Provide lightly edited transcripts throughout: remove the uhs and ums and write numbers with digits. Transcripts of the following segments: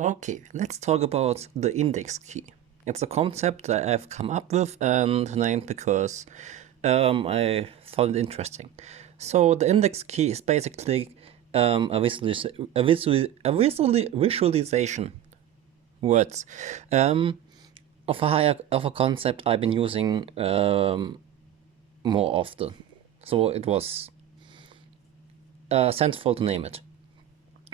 Okay, let's talk about the index key. It's a concept that I've come up with and named because I thought it interesting. So the index key is basically visualization words of a concept I've been using more often. So it was sensible to name it.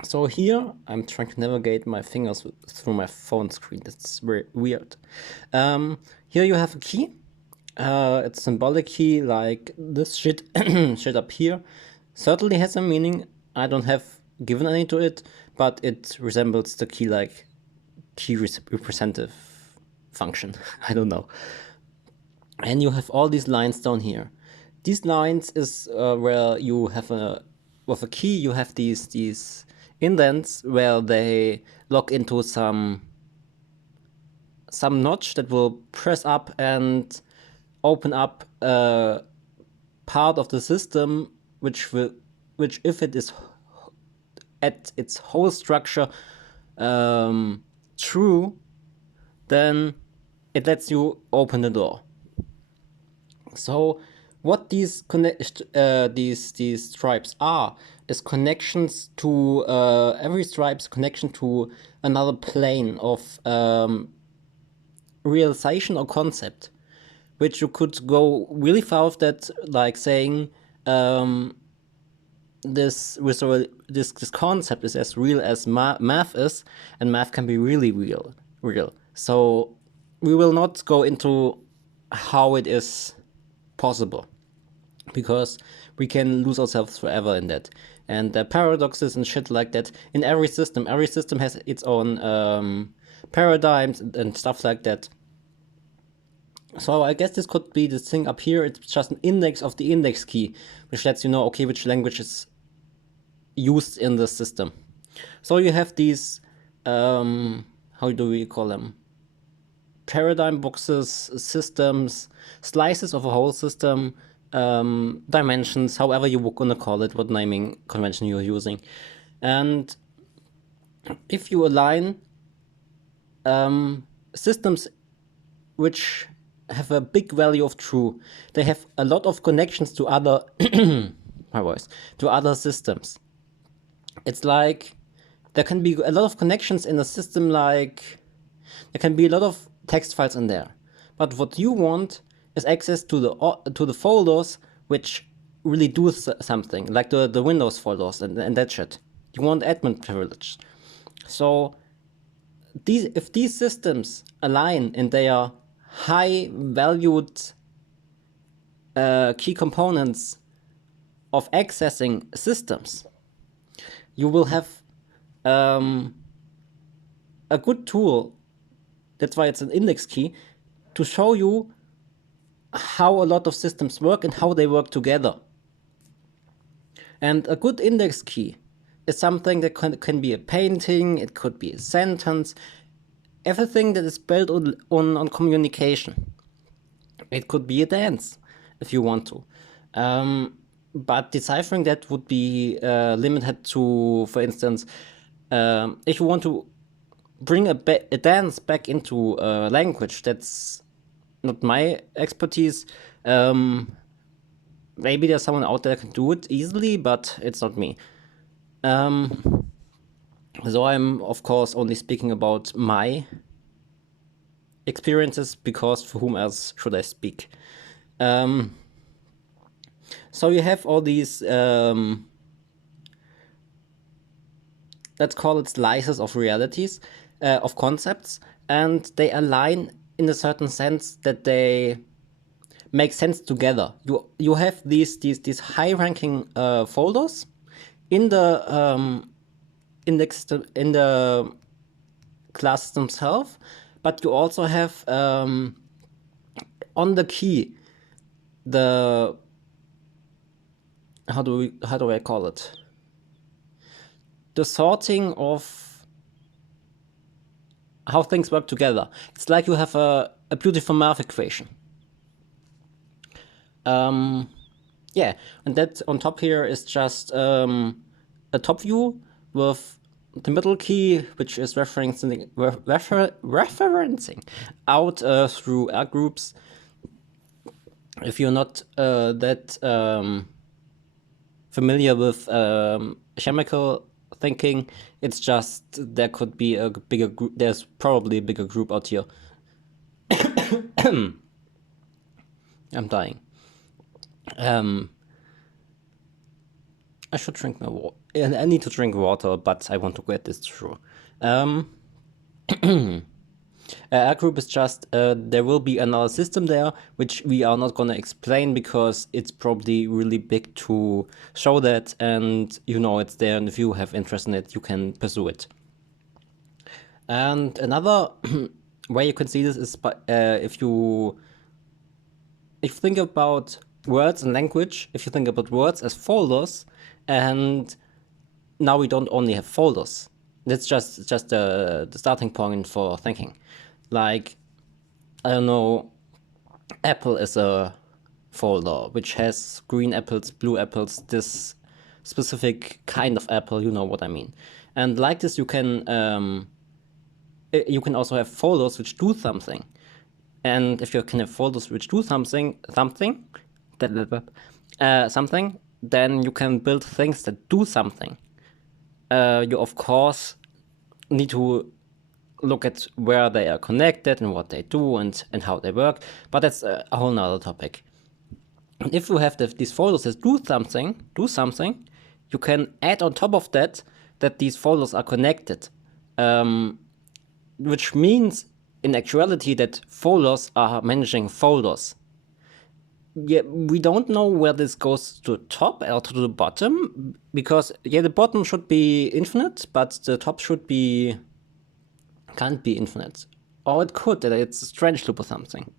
So here I'm trying to navigate my fingers through my phone screen. That's very weird. Here you have a key. It's a symbolic key like this shit shit up here. Certainly has a meaning. I don't have given any to it, but it resembles the key like key representative function. I don't know. And you have all these lines down here. These lines is where you have with a key you have these indents where they lock into some notch that will press up and open up a part of the system which if it is at its whole structure true, then it lets you open the door. So what these stripes are is connections to every stripe's connection to another plane of realization or concept, which you could go really far with that, like saying this concept is as real as math is, and math can be really real. So we will not go into how it is possible, because we can lose ourselves forever in that. And the paradoxes and shit like that in every system has its own paradigms and stuff like that. So I guess this could be this thing up here. It's just an index of the index key, which lets you know, okay, which language is used in the system. So you have these, how do we call them? Paradigm boxes, systems, slices of a whole system, dimensions, however you were gonna call it, what naming convention you're using. And if you align systems which have a big value of true, they have a lot of connections to other to other systems. It's like there can be a lot of connections in a system, like there can be a lot of text files in there, but what you want is access to the folders which really do something, like the Windows folders and that shit. You want admin privilege. So if these systems align in their high valued key components of accessing systems, you will have a good tool. That's why it's an index key, to show you how a lot of systems work and how they work together. And a good index key is something that can be a painting, it could be a sentence, everything that is built on communication. It could be a dance, if you want to. But deciphering that would be limited to, for instance, if you want to bring a dance back into a language that's not my expertise. Maybe there's someone out there that can do it easily, but it's not me. So I'm, of course, only speaking about my experiences, because for whom else should I speak? So you have all these, let's call it slices of realities, of concepts, and they align in a certain sense that they make sense together. You have these high-ranking folders in the in the classes themselves, but you also have on the key the how do I call it? The sorting of how things work together. It's like you have a beautiful math equation. Yeah, and that on top here is just a top view with the middle key, which is referencing out through R groups. If you're not that familiar with chemical thinking, it's just there could be a bigger group. There's probably a bigger group out here. I'm dying. I should drink my water. I need to drink water, but I want to get this through. R group is just, there will be another system there, which we are not going to explain because it's probably really big to show that, and you know it's there, and if you have interest in it, you can pursue it. And another way you can see this is if you think about words and language, if you think about words as folders, and now we don't only have folders. That's just the starting point for thinking. Like, I don't know, apple is a folder which has green apples, blue apples, this specific kind of apple, you know what I mean. And like this, you can also have folders which do something. And if you can have folders which do something, then you can build things that do something. You of course need to look at where they are connected and what they do and how they work, but that's a whole nother topic. And if you have these folders that do something, you can add on top of that these folders are connected, which means in actuality that folders are managing folders. Yeah, we don't know where this goes to the top or to the bottom, because the bottom should be infinite, but the top can't be infinite. Or it could, it's a strange loop or something.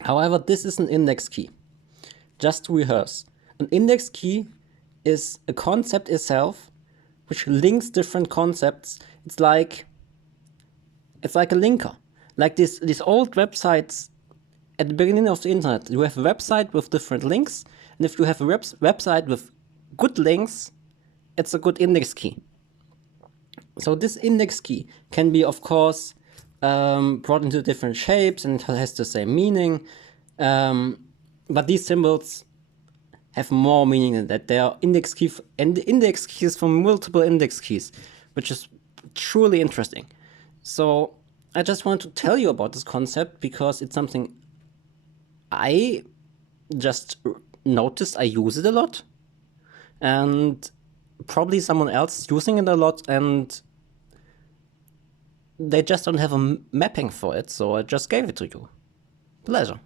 However, this is an index key. Just to rehearse, an index key is a concept itself which links different concepts. It's like a linker. Like these old websites at the beginning of the internet, you have a website with different links, and if you have a website with good links, it's a good index key. So this index key can be, of course, brought into different shapes and it has the same meaning, but these symbols have more meaning than that. They are index keys from multiple index keys, which is truly interesting. So I just want to tell you about this concept because it's something I just noticed I use it a lot, and probably someone else is using it a lot, and they just don't have a mapping for it, so I just gave it to you. Pleasure.